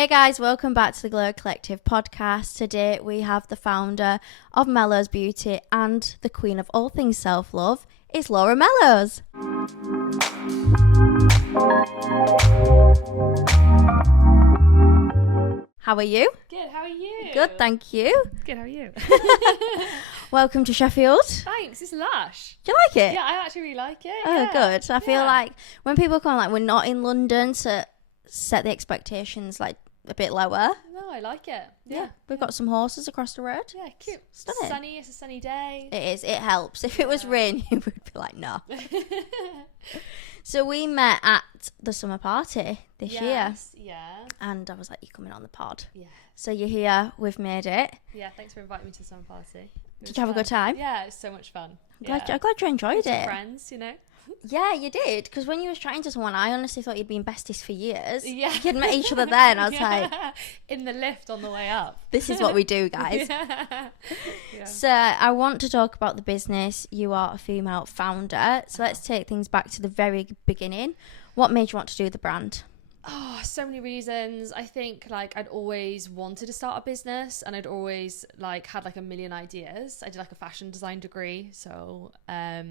Hey guys, welcome back to the Glow Collective podcast. Today we have the founder of Mallows Beauty and the queen of all things self-love. It's Laura Mallows. How are you? Good, how are you? Good, thank you. Good, how are you? Welcome to Sheffield. Thanks, it's lush. Do you like it? Yeah, I actually really like it. Oh, yeah. good. I feel like when people come, like, we're not in London to set the expectations, like, a bit lower. No, I like it. Yeah, we've got some horses across the road. Yeah, cute. Stunning. Sunny, it's a sunny day. It is. It helps. If it was rain, you would be like, no. So we met at the summer party this year. Yeah. And I was like, you're coming on the pod. Yeah. So you're here. We've made it. Yeah, thanks for inviting me to the summer party. Did you have a good time? Yeah, it was so much fun. I'm glad you enjoyed it. Friends, you know? Yeah, you did. Because when you was chatting to someone, I honestly thought you'd been besties for years. Yeah. You'd met each other there, and I was like... In the lift on the way up. This is what we do, guys. Yeah. So I want to talk about the business. You are a female founder. So let's take things back to the very beginning. What made you want to do the brand? Oh, so many reasons. I think like I'd always wanted to start a business and I'd always like had like a million ideas. I did like a fashion design degree. So I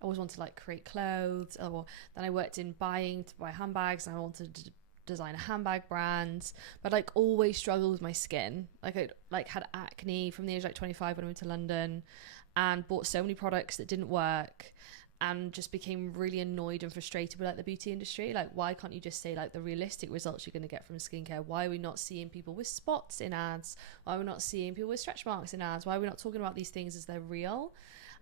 always wanted to like create clothes, or then I worked in buying to buy handbags and I wanted to design a handbag brand, but like always struggled with my skin. Like I like had acne from the age of like 25 when I went to London and bought so many products that didn't work and just became really annoyed and frustrated with like the beauty industry. Like, why can't you just say like the realistic results you're going to get from skincare? Why are we not seeing people with spots in ads? Why are we not seeing people with stretch marks in ads? Why are we not talking about these things as they're real?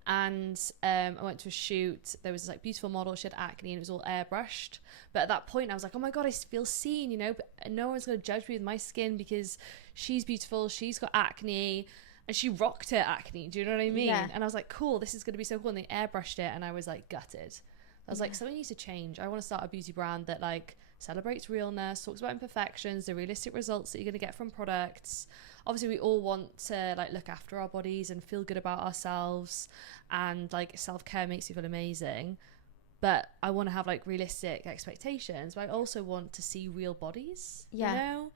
And I went to a shoot. There was this like beautiful model. She had acne and it was all airbrushed. But at that point I was like, oh my God, I feel seen, you know, but no one's going to judge me with my skin because she's beautiful. She's got acne and she rocked her acne. Do you know what I mean? Yeah. And I was like, cool, this is going to be so cool. And they airbrushed it and I was like gutted. I was like, something needs to change. I want to start a beauty brand that like celebrates realness, talks about imperfections, the realistic results that you're going to get from products. Obviously we all want to like look after our bodies and feel good about ourselves, and like self-care makes you feel amazing, but I want to have like realistic expectations, but I also want to see real bodies, you know?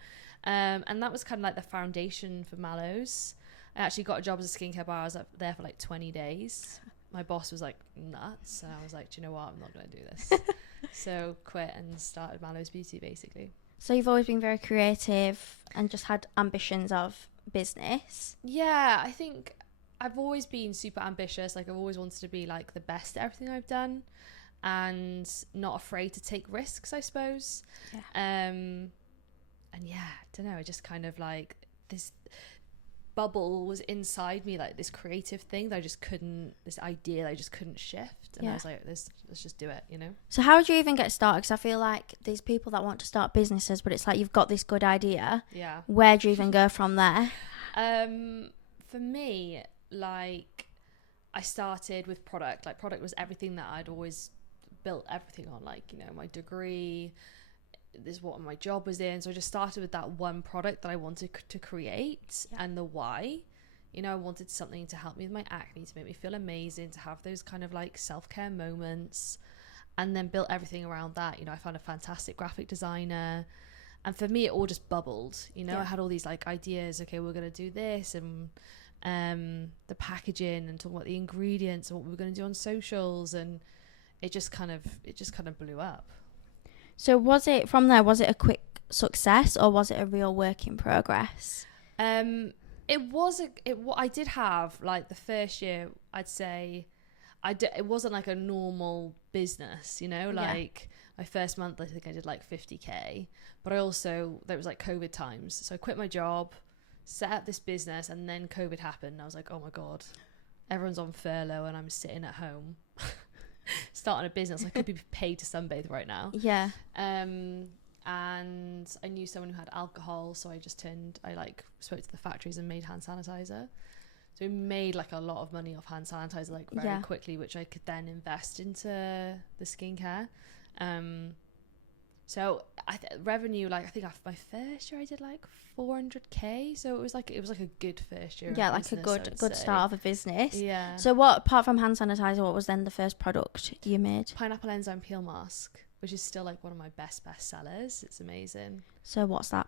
And that was kind of like the foundation for Mallows. I actually got a job as a skincare bar. I was up there for like 20 days. My boss was like nuts, and I was like, do you know what, I'm not going to do this. So quit and started Mallows Beauty basically. So you've always been very creative and just had ambitions of business. Yeah, I think I've always been super ambitious. Like I've always wanted to be like the best at everything I've done and not afraid to take risks, I suppose. Yeah. And yeah, I don't know, I just kind of like this bubble was inside me, like this creative thing that I just couldn't, this idea that I just couldn't shift. And I was like, let's just do it, you know? So how do you even get started? Because I feel like there's people that want to start businesses, but it's like you've got this good idea. Yeah. Where do you even go from there? For me, like I started with product. Like product was everything that I'd always built everything on, like, you know, my degree, this is what my job was in. So I just started with that one product that I wanted to create, and the why. You know, I wanted something to help me with my acne, to make me feel amazing, to have those kind of like self-care moments, and then built everything around that. You know, I found a fantastic graphic designer, and for me it all just bubbled, you know. I had all these like ideas, okay, we're going to do this, and the packaging, and talking about the ingredients and what we were going to do on socials, and it just kind of blew up. So was it a quick success, or was it a real work in progress? I did have like the first year, I'd say it wasn't like a normal business, you know, like my first month I think I did like 50k, but there was like COVID times, so I quit my job, set up this business, and then COVID happened, and I was like, oh my God, everyone's on furlough and I'm sitting at home starting a business. I could be paid to sunbathe right now. Yeah. And I knew someone who had alcohol, so I spoke to the factories and made hand sanitizer. So we made like a lot of money off hand sanitizer like very quickly, which I could then invest into the skincare. So revenue, like I think my first year I did like 400k. So it was like a good first year. Yeah, like a good start of a business. Yeah. So what, apart from hand sanitizer, what was then the first product you made? Pineapple enzyme peel mask. which is still like one of my best sellers. It's amazing. So what's that?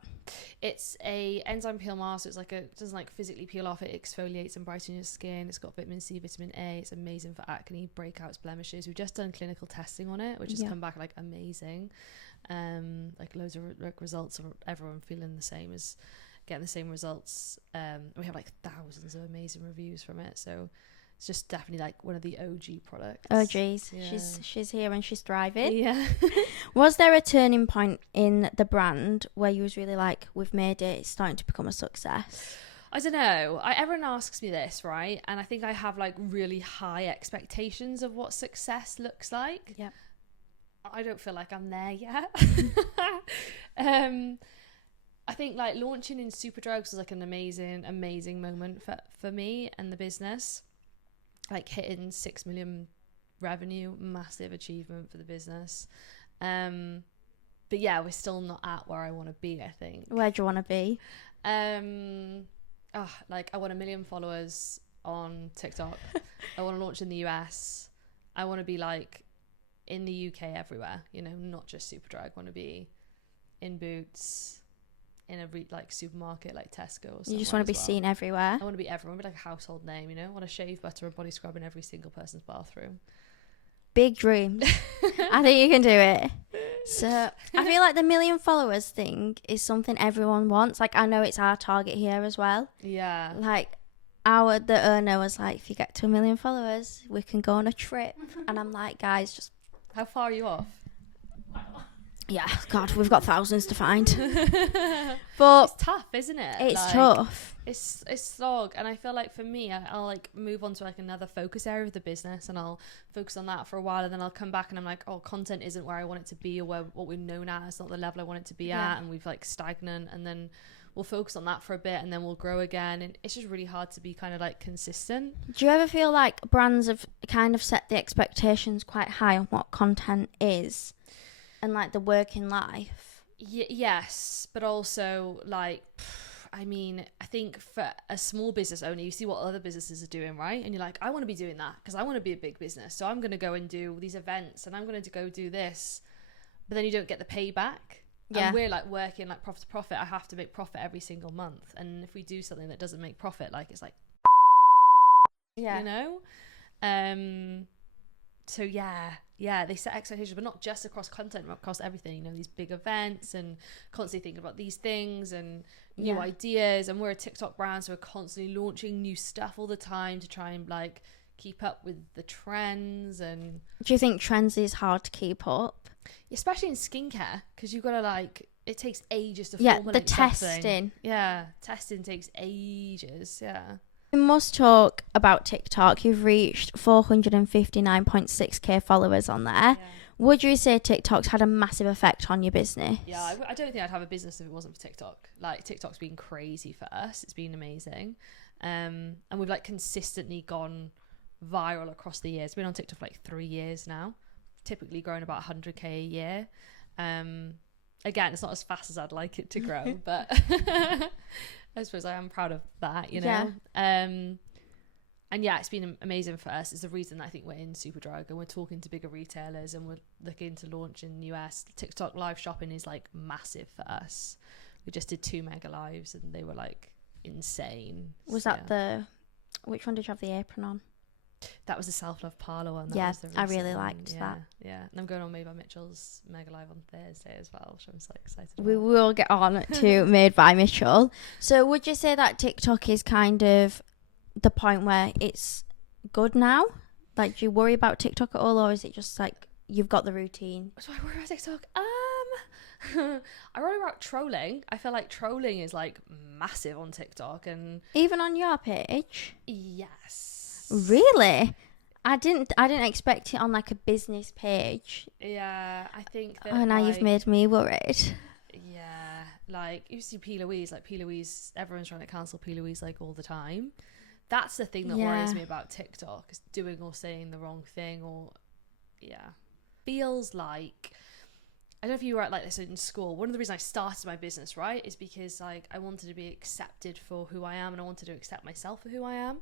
It's a enzyme peel mask. So it's like it doesn't like physically peel off. It exfoliates and brightens your skin. It's got vitamin C, vitamin A. It's amazing for acne, breakouts, blemishes. We've just done clinical testing on it, which has come back like amazing. Like loads of results of everyone feeling the same, as getting the same results. We have like thousands of amazing reviews from it. So it's just definitely like one of the OG products. OGs. Yeah. She's here and she's thriving. Yeah. Was there a turning point in the brand where you was really like, we've made it, it's starting to become a success? I don't know. Everyone asks me this, right? And I think I have like really high expectations of what success looks like. Yeah. I don't feel like I'm there yet. I think like launching in Superdrugs was like an amazing moment for me and the business. Like hitting 6 million revenue, massive achievement for the business. But yeah, we're still not at where I want to be, I think. Where do you want to be? Like I want 1 million followers on TikTok. I want to launch in the US. I want to be like in the UK everywhere, you know, not just Superdrug. I want to be in Boots, in a like supermarket like Tesco or something. You just want to be seen everywhere. I want to be everyone, be like a household name, you know. I want to shave butter and body scrub in every single person's bathroom. Big dreams. I think you can do it. So I feel like the 1 million followers thing is something everyone wants. Like I know it's our target here as well. Yeah. Like the owner was like, if you get to 1 million followers, we can go on a trip. And I'm like, guys, just how far are you off? Yeah, God, we've got thousands to find. But it's tough, isn't it? It's like, tough. It's slog, and I feel like for me, I'll like move on to like another focus area of the business, and I'll focus on that for a while, and then I'll come back and I'm like, oh, content isn't where I want it to be, or what we're known at. It's not the level I want it to be at, and we've like stagnant, and then we'll focus on that for a bit, and then we'll grow again. And it's just really hard to be kind of like consistent. Do you ever feel like brands have kind of set the expectations quite high on what content is? And like the working life. Yes, but also like, I mean, I think for a small business owner, you see what other businesses are doing, right? And you're like, I want to be doing that because I want to be a big business. So I'm going to go and do these events and I'm going to go do this. But then you don't get the payback. Yeah. And we're like working like profit to profit. I have to make profit every single month. And if we do something that doesn't make profit, like it's like, you know? So yeah, they set expectations, but not just across content, but across everything, you know, these big events and constantly thinking about these things and new ideas. And we're a TikTok brand, so we're constantly launching new stuff all the time to try and like keep up with the trends. And do you think trends is hard to keep up? Especially in skincare, because you've got to like, it takes ages to the formulate testing. Something. Yeah, testing takes ages, yeah. We must talk about TikTok. You've reached 459.6k followers on there. Yeah. Would you say TikTok's had a massive effect on your business? Yeah, I don't think I'd have a business if it wasn't for TikTok. Like, TikTok's been crazy for us. It's been amazing. And we've like consistently gone viral across the years. Been on TikTok for like 3 years now. Typically growing about 100k a year. Again, it's not as fast as I'd like it to grow, but I suppose I am proud of that, you know? Yeah. And yeah, it's been amazing for us. It's the reason I think we're in Superdrug and we're talking to bigger retailers and we're looking to launch in the US. TikTok live shopping is like massive for us. We just did 2 mega lives and they were like insane. Was that which one did you have the apron on? That was the Self-Love Parlour one. Yeah, I really liked that. Yeah, and I'm going on Made by Mitchell's Mega Live on Thursday as well, which I'm so excited about. We will get on to Made by Mitchell. So would you say that TikTok is kind of the point where it's good now? Like, do you worry about TikTok at all, or is it just like you've got the routine? Do I worry about TikTok? I worry about trolling. I feel like trolling is like massive on TikTok, and even on your page. Yes. Really? I didn't expect it on like a business page. Yeah, I think that. Oh, now like, you've made me worried. Yeah, like you see P. Louise, everyone's trying to cancel P. Louise like all the time. That's the thing that worries me about TikTok, is doing or saying the wrong thing, or feels like, I don't know if you were like this in school. One of the reasons I started my business, right, is because like I wanted to be accepted for who I am and I wanted to accept myself for who I am.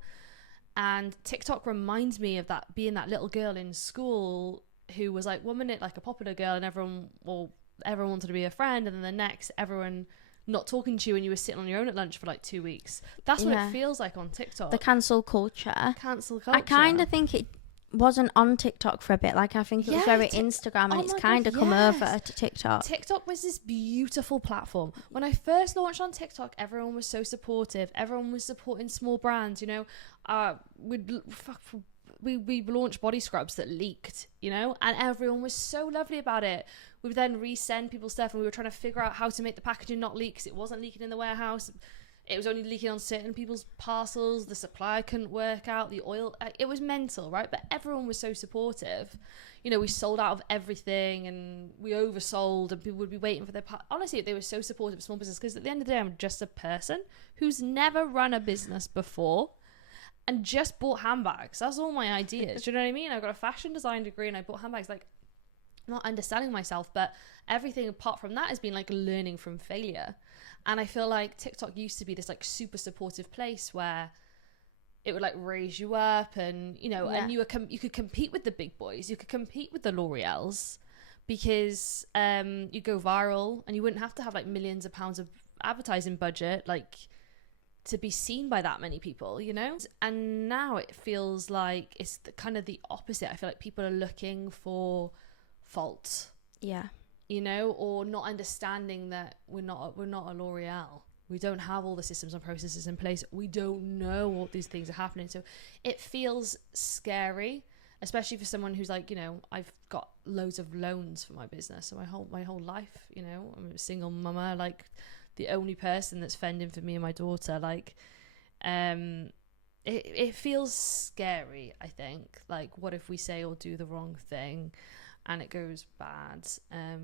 And TikTok reminds me of that, being that little girl in school who was like 1 minute like a popular girl and everyone wanted to be a friend, and then the next everyone not talking to you and you were sitting on your own at lunch for like 2 weeks. That's what it feels like on TikTok. The cancel culture. Cancel culture. I kind of think it wasn't on TikTok for a bit. Like, I think it was very Instagram, and it's kind of come over to TikTok. TikTok was this beautiful platform. When I first launched on TikTok, everyone was so supportive. Everyone was supporting small brands, you know. We launched body scrubs that leaked, you know, and everyone was so lovely about it. We would then resend people stuff, and we were trying to figure out how to make the packaging not leak, because it wasn't leaking in the warehouse. It was only leaking on certain people's parcels. The supplier couldn't work out the oil. It was mental, right? But everyone was so supportive. You know, we sold out of everything, and we oversold, and people would be waiting for their honestly, they were so supportive of small business, because at the end of the day, I'm just a person who's never run a business before and just bought handbags. That's all my ideas. Do you know what I mean? I got a fashion design degree and I bought handbags. Like, not understanding myself, but everything apart from that has been like learning from failure. And I feel like TikTok used to be this like super supportive place where it would like raise you up, and you know, and you could compete with the big boys, you could compete with the L'Oreals, because you go viral, and you wouldn't have to have like millions of pounds of advertising budget like to be seen by that many people, you know. And now it feels like it's kind of the opposite. I feel like people are looking for fault, you know, or not understanding that we're not a L'Oreal. We don't have all the systems and processes in place. We don't know what these things are happening. So it feels scary, especially for someone who's like, you know, I've got loads of loans for my business, so my whole life, you know, I'm a single mama, like the only person that's fending for me and my daughter. Like, it feels scary, I think. Like, what if we say or do the wrong thing and it goes bad?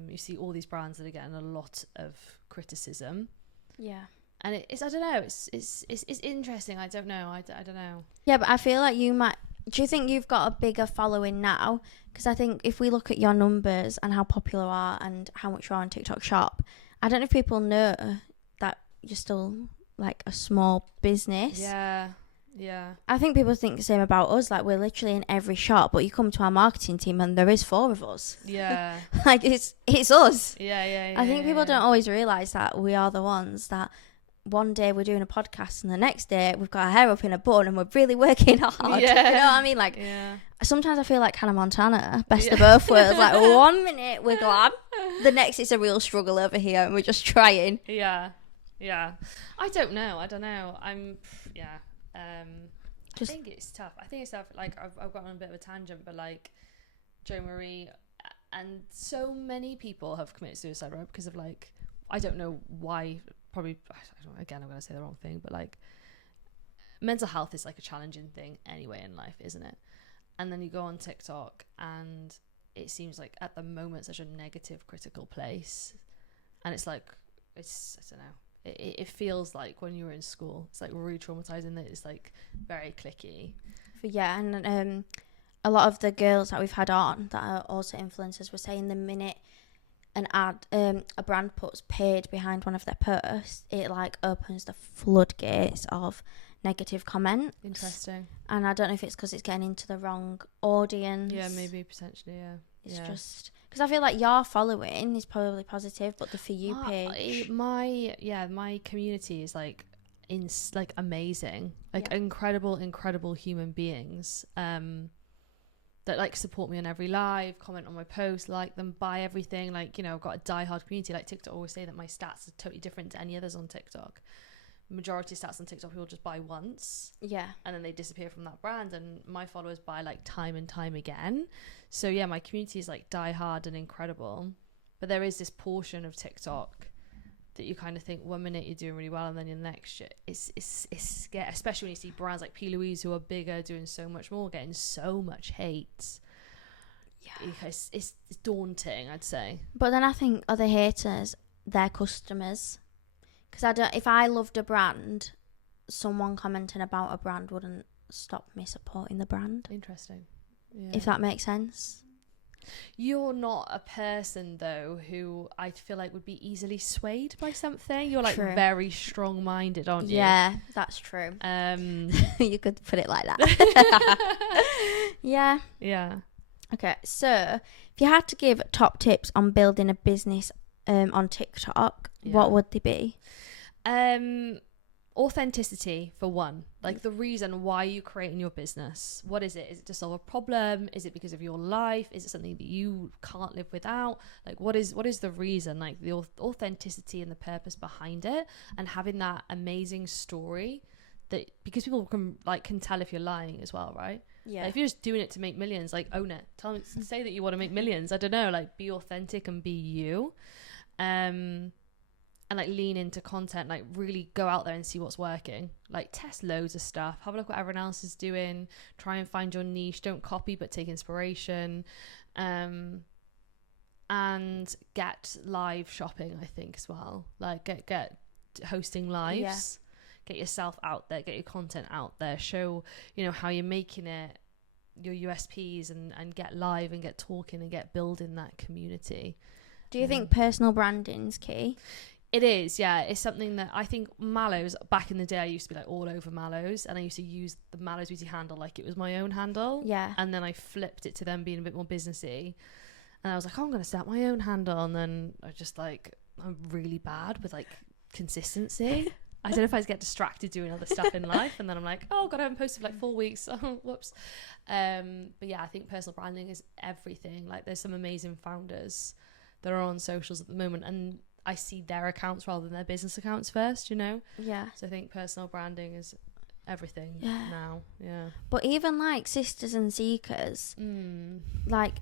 You see all these brands that are getting a lot of criticism. Yeah. And it's I don't know, it's interesting. I don't know. I don't know. Yeah, but I feel like you might. Do you think you've got a bigger following now? Because I think if we look at your numbers and how popular you are and how much you are on TikTok Shop, I don't know if people know that you're still like a small business. Yeah. I think people think the same about us. Like, we're literally in every shop, but you come to our marketing team and there is 4 of us. Yeah. Like, it's us. Yeah. I think people don't always realise that we are the ones that one day we're doing a podcast and the next day we've got our hair up in a bun and we're really working hard. Yeah. You know what I mean? Like, sometimes I feel like Hannah Montana, best of both worlds. Like, 1 minute we're glam, the next it's a real struggle over here and we're just trying. Yeah. I don't know. I think it's tough. Like, I've gone on a bit of a tangent, but like Jo Marie and so many people have committed suicide, right? Because of like, I don't know why. Probably, again, I'm going to say the wrong thing, but like, mental health is like a challenging thing anyway in life, isn't it? And then you go on TikTok and it seems like at the moment such a negative, critical place, and it's like, I don't know. It feels like when you were in school, it's like really traumatizing that it's like very clicky. Yeah, and a lot of the girls that we've had on that are also influencers were saying the minute an ad, a brand puts paid behind one of their posts, it like opens the floodgates of negative comments. Interesting. And I don't know if it's because it's getting into the wrong audience. Yeah, maybe potentially. Yeah. It's just because I feel like your following is probably positive, but the For You page, my community is like amazing, like incredible human beings that like support me on every live, comment on my posts, like them, buy everything. Like, you know, I've got a diehard community. Like TikTok always say that my stats are totally different to any others on TikTok. Majority of stats on TikTok, people just buy once, and then they disappear from that brand, and my followers buy like time and time again. So yeah, my community is like die hard and incredible, but there is this portion of TikTok that you kind of think 1 minute you're doing really well and then the next it's scary, especially when you see brands like P. Louise who are bigger doing so much more, getting so much hate. It's daunting, I'd say. But then I think other haters, they're customers. Because if I loved a brand, someone commenting about a brand wouldn't stop me supporting the brand. Interesting. Yeah. If that makes sense. You're not a person, though, who I feel like would be easily swayed by something. You're like very strong-minded, aren't you? Yeah, that's true. You could put it like that. Yeah. Okay, so if you had to give top tips on building a business on TikTok, what would they be? Authenticity, for one. Like, the reason why you creating your business. What is it? Is it to solve a problem? Is it because of your life? Is it something that you can't live without? Like, what is the reason? Like, the authenticity and the purpose behind it, and having that amazing story, that because people can tell if you're lying as well, right? Yeah. Like, if you're just doing it to make millions, like, own it. Say that you want to make millions. I don't know. Like, be authentic and be you. And like lean into content, like really go out there and see what's working, like test loads of stuff, have a look what everyone else is doing, try and find your niche, don't copy but take inspiration, and get live shopping, I think, as well. Like get hosting lives, get yourself out there, get your content out there, show how you're making it, your USPs, and get live and get talking and get building that community. Do you think personal branding's key? It is, yeah. It's something that I think Mallows, back in the day, I used to be like all over Mallows, and I used to use the Mallows Beauty handle like it was my own handle. Yeah. And then I flipped it to them being a bit more businessy. And I was like, I'm going to start my own handle. And then I just I'm really bad with like consistency. I don't know if I get distracted doing other stuff in life. And then I'm like, oh, God, I haven't posted for like 4 weeks. Oh, whoops. But yeah, I think personal branding is everything. Like, there's some amazing founders that are on socials at the moment, and I see their accounts rather than their business accounts first, Yeah. So I think personal branding is everything now. Yeah. But even like Sisters and Seekers, like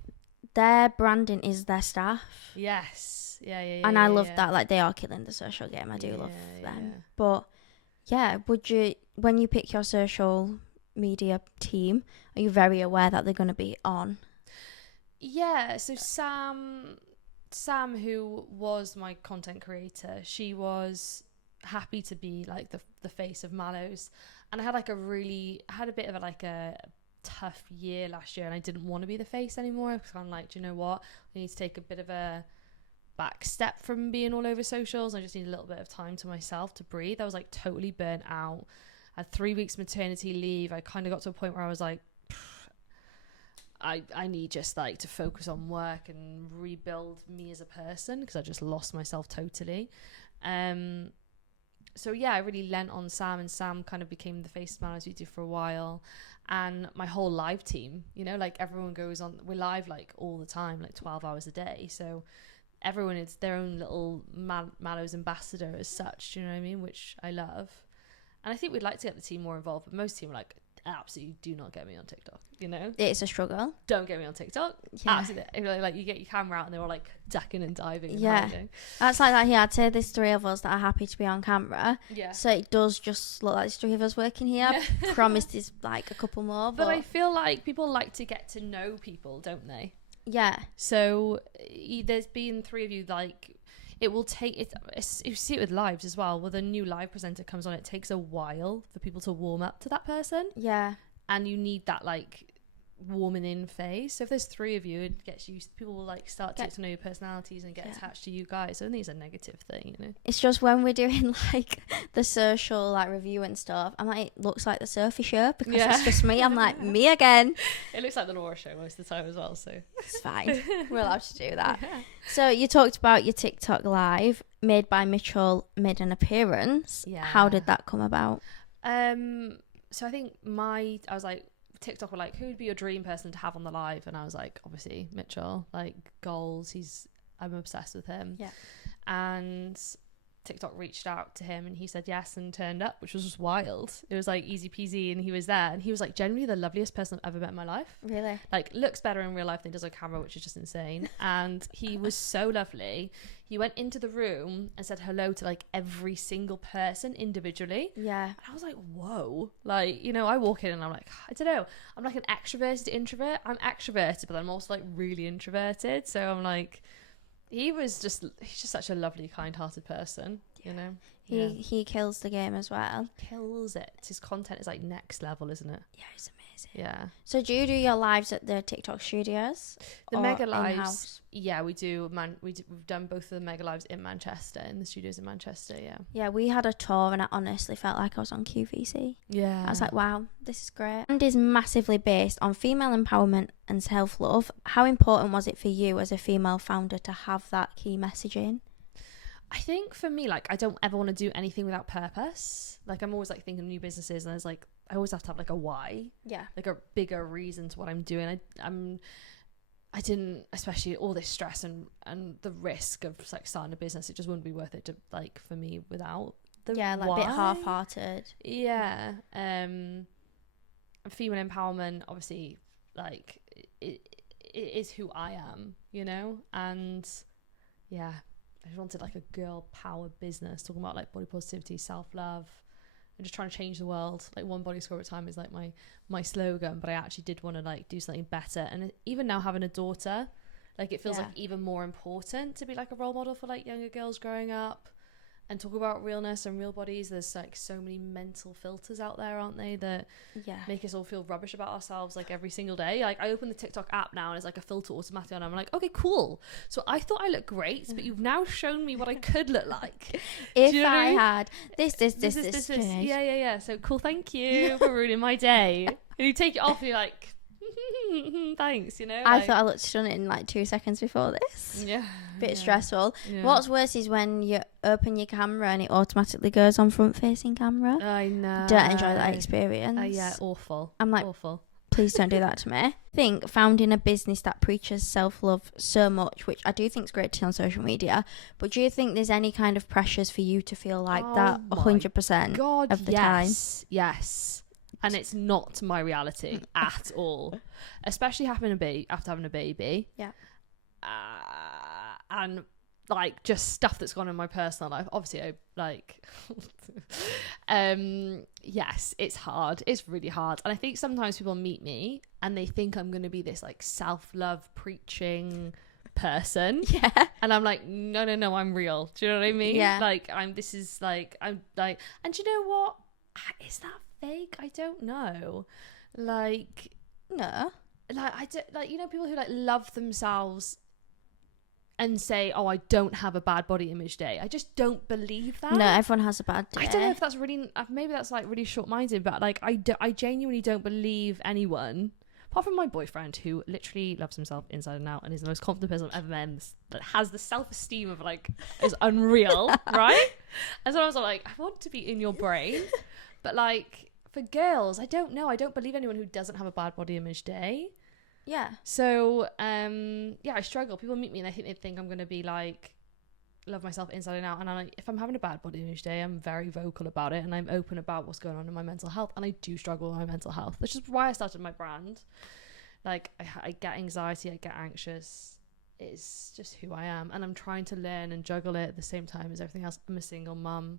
their branding is their staff. Yes. Yeah. And I love that. Like, they are killing the social game. I do love them. Yeah. But yeah, when you pick your social media team, are you very aware that they're going to be on? Yeah. So Sam, who was my content creator, she was happy to be like the face of Mallows, and I had a bit of a tough year last year, and I didn't want to be the face anymore, because I'm like, do you know what, I need to take a bit of a back step from being all over socials. I just need a little bit of time to myself to breathe. I was like totally burnt out. I had 3 weeks maternity leave. I kind of got to a point where I was like, I need just like to focus on work and rebuild me as a person, because I just lost myself totally. So yeah, I really lent on Sam, and Sam kind of became the face of Mallows Beauty for a while. And my whole live team, like everyone goes on, we're live like all the time, like 12 hours a day. So everyone is their own little Mallows ambassador as such, do you know what I mean? Which I love. And I think we'd like to get the team more involved, but most team are like, absolutely do not get me on TikTok, It's a struggle. Don't get me on TikTok. Yeah. Absolutely. Like, you get your camera out and they're all like ducking and diving and yeah hiding. That's like that here. I'd say there's 3 of us that are happy to be on camera, yeah, so it does just look like there's 3 of us working here. Promised there's like a couple more, but I feel like people like to get to know people, don't they? Yeah. So there's been 3 of you, like, it will take it. You see it with lives as well. When a new live presenter comes on, it takes a while for people to warm up to that person. Yeah. And you need that like warming in phase. So if there's 3 of you, it gets used. People will like start to get to know your personalities and get attached to you guys. So I don't think it's a negative thing, It's just when we're doing like the social like review and stuff, I'm like, it looks like the Sophie show, because it's just me. I'm like, me again. It looks like the Laura show most of the time as well, so it's fine. We're allowed to do that. Yeah. So you talked about your TikTok live, Made by Mitchell made an appearance. Yeah. How did that come about? So I think I was like, TikTok were like, who would be your dream person to have on the live? And I was like, obviously Mitchell, like goals. I'm obsessed with him. Yeah. And TikTok reached out to him and he said yes and turned up, which was just wild. It was like easy peasy, and he was there, and he was like genuinely the loveliest person I've ever met in my life. Really? Like, looks better in real life than he does on camera, which is just insane. And he was so lovely. He went into the room and said hello to like every single person individually. Yeah. And I was like, whoa. Like, I walk in and I'm like, I don't know. I'm like an extroverted introvert. I'm extroverted, but I'm also like really introverted. So I'm like, he's just such a lovely, kind-hearted person, He kills the game as well. Kills it. His content is like next level, isn't it? Yeah, it's Yeah. So do you do your lives at the TikTok studios? The or mega lives, in-house? yeah, we do. We've done both of the mega lives in Manchester, in the studios in Manchester. Yeah. Yeah, we had a tour and I honestly felt like I was on QVC. Yeah. I was like, wow, this is great. And is massively based on female empowerment and self-love. How important was it for you as a female founder to have that key messaging? I think for me, like, I don't ever want to do anything without purpose. Like, I'm always like thinking of new businesses, and I always have to have like a why, Yeah. like a bigger reason to what I'm doing. I didn't, especially all this stress and the risk of like starting a business, it just wouldn't be worth it to, like, for me without the Yeah, like why. a bit half-hearted. Yeah. Female empowerment, obviously, like, it is who I am, you know? And yeah, I just wanted like a girl power business talking about like body positivity, self-love, and just trying to change the world. Like, one body score at a time is like my slogan, but I actually did want to like do something better. And even now, having a daughter, like, it feels like even more important to be like a role model for like younger girls growing up and talk about realness and real bodies. There's like so many mental filters out there, aren't they, that make us all feel rubbish about ourselves like every single day. Like, I open the TikTok app now and it's like a filter automatically on. I'm like, okay, cool. So I thought I looked great, but you've now shown me what I could look like. If I had this, Yeah. So cool, thank you for ruining my day. And you take it off and you're like, thanks, you know. I like, thought I looked stunning in like 2 seconds before this. Yeah. Bit stressful. Yeah. What's worse is when you open your camera and it automatically goes on front-facing camera. I know. Don't enjoy that experience. Yeah, awful. I'm like, awful. Please don't do that to me. I think founding a business that preaches self-love so much, which I do think is great to see on social media, but do you think there's any kind of pressures for you to feel like that 100% God, of the time? Yes. And it's not my reality at all. Especially after having a baby. Yeah. And like just stuff that's gone in my personal life. Obviously, I like yes, it's hard. It's really hard. And I think sometimes people meet me and they think I'm going to be this like self-love preaching person. Yeah. And I'm like, no, I'm real. Do you know what I mean? Yeah. Like, and do you know what? Is that fake? I don't know. Like, No. like, I don't, like, you know, people who like love themselves and say, oh, I don't have a bad body image day. I just don't believe that. No, everyone has a bad day. I don't know if that's really, maybe that's like really short-minded, but like, I genuinely don't believe anyone, apart from my boyfriend, who literally loves himself inside and out and is the most confident person I've ever met, and that has the self-esteem of like, is unreal, right? And so I was like, I want to be in your brain. But like, for girls, I don't know. I don't believe anyone who doesn't have a bad body image day. Yeah. So, yeah, I struggle. People meet me and I think they think I'm going to be like, love myself inside and out. And I'm like, if I'm having a bad body image day, I'm very vocal about it and I'm open about what's going on in my mental health. And I do struggle with my mental health, which is why I started my brand. Like, I get anxiety, I get anxious. It's just who I am. And I'm trying to learn and juggle it at the same time as everything else. I'm a single mum.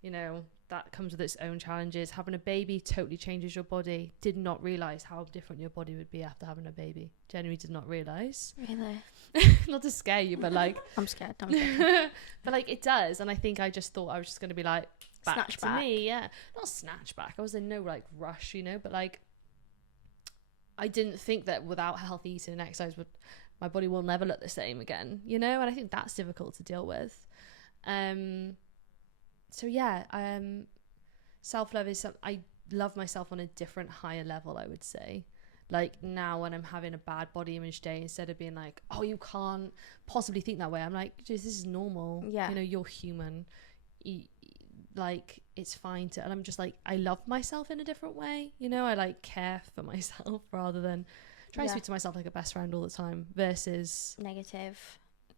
You know, that comes with its own challenges. Having a baby totally changes your body. Did not realise how different your body would be after having a baby. Genuinely did not realise. Really? Not to scare you, but like... I'm scared. But like, it does. And I think I just thought I was just going to be like, back to me. Yeah. Not snatch back. I was in no like rush, you know, but like, I didn't think that without healthy eating and exercise, my body will never look the same again, you know? And I think that's difficult to deal with. So yeah, self-love is something, I love myself on a different, higher level, I would say. Like, now when I'm having a bad body image day, instead of being like, oh, you can't possibly think that way, I'm like, this is normal. Yeah. You know, you're human. Like, it's fine to, and I'm just like, I love myself in a different way. You know, I like care for myself rather than trying to speak to myself like a best friend all the time versus Negative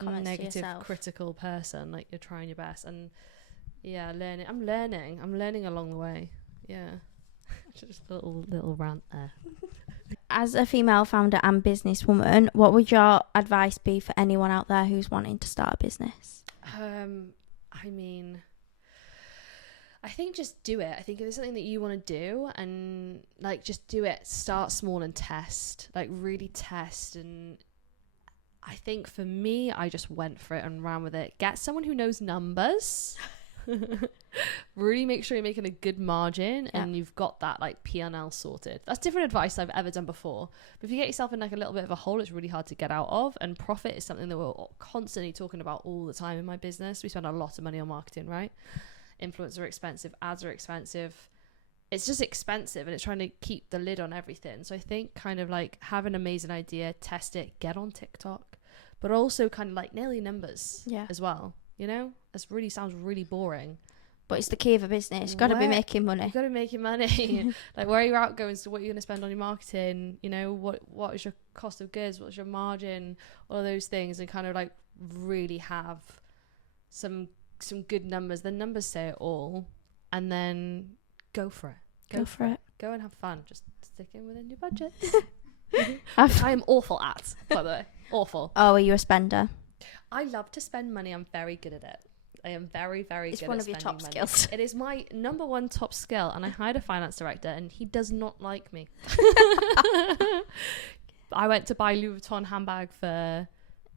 comments to yourself. critical person. Like, you're trying your best. And yeah, I'm learning along the way. Yeah. Just a little rant there. As a female founder and businesswoman, what would your advice be for anyone out there who's wanting to start a business? I mean, I think just do it. I think if there's something that you want to do, and like, just do it. Start small and test. Like, really test. And I think for me, I just went for it and ran with it. Get someone who knows numbers. really make sure you're making a good margin and you've got that like P&L sorted. That's different advice I've ever done before. But if you get yourself in like a little bit of a hole, it's really hard to get out of. And profit is something that we're constantly talking about all the time in my business. We spend a lot of money on marketing, right? Influencers are expensive, ads are expensive. It's just expensive, and it's trying to keep the lid on everything. So I think kind of like have an amazing idea, test it, get on TikTok, but also kind of like nail your numbers as well. You know, this really sounds really boring. But it's the key of a business. Got to be making money. You've got to be making money. Like, where are your outgoings? So what are you going to spend on your marketing? You know, what is your cost of goods? What's your margin? All of those things, and kind of like really have some good numbers. The numbers say it all, and then go for it. Go for it. Go and have fun. Just stick in within your budget. I am awful at, by the way. Awful. Oh, are you a spender? I love to spend money. I'm very good at it. I am very, very good at It's one of your top skills. It is my number one top skill, and I hired a finance director, and he does not like me. I went to buy Louis Vuitton handbag for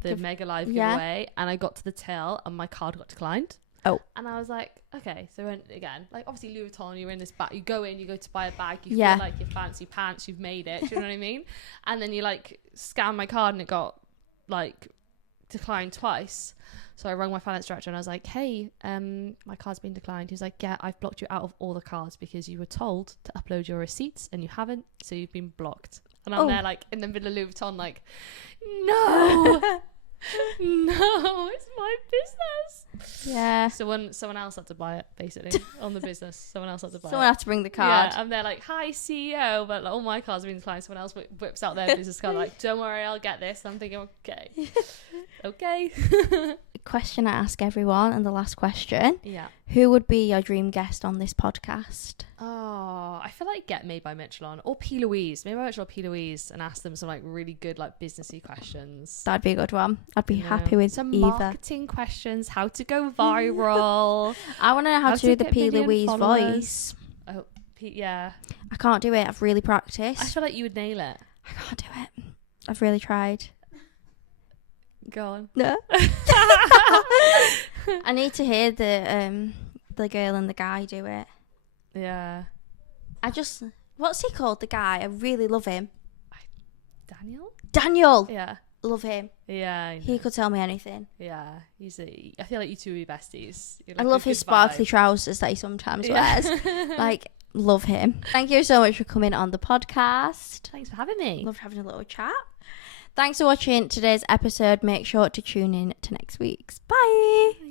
the Mega Live giveaway, and I got to the till, and my card got declined. Oh. And I was like, okay, so I went again. Like, obviously, Louis Vuitton, you're in this bag. You go to buy a bag. You feel like your fancy pants. You've made it. Do you know what I mean? And then you, like, scan my card, and it got, like, declined twice. So I rang my finance director, and I was like, hey, my card's been declined. He was like, yeah, I've blocked you out of all the cards because you were told to upload your receipts, and you haven't, so you've been blocked. And I'm there, like, in the middle of Louis Vuitton, like, no. No, it's my business. Yeah. So when someone else had to buy it, basically, on the business, someone else had to buy Someone it. had to bring the card. Yeah, and they're like, hi, CEO, but like, all my cards have been declined. Someone else whips out their business card, like, don't worry, I'll get this. I'm thinking, okay. Okay. Question I ask everyone, and the last question. Yeah. Who would be your dream guest on this podcast? Oh, I feel like get Made by Mitchell on, or P. Louise. Maybe I Mitchell or P. Louise, and ask them some like really good like businessy questions. That'd be a good one. I'd be happy with some either. marketing questions, how to go viral. I want to know how to do the P. Louise voice. Oh, yeah. I can't do it. I've really I practiced. feel like you would nail it. I can't do it. I've really tried. Go on. No. I need to hear the girl and the guy do it. Yeah. What's he called? The guy. I really love him. Daniel? Daniel. Yeah. Love him. Yeah. He could tell me anything. Yeah. I feel like you two are besties. Like I love his sparkly trousers that he sometimes wears. Like, love him. Thank you so much for coming on the podcast. Thanks for having me. Loved having a little chat. Thanks for watching today's episode. Make sure to tune in to next week's. Bye.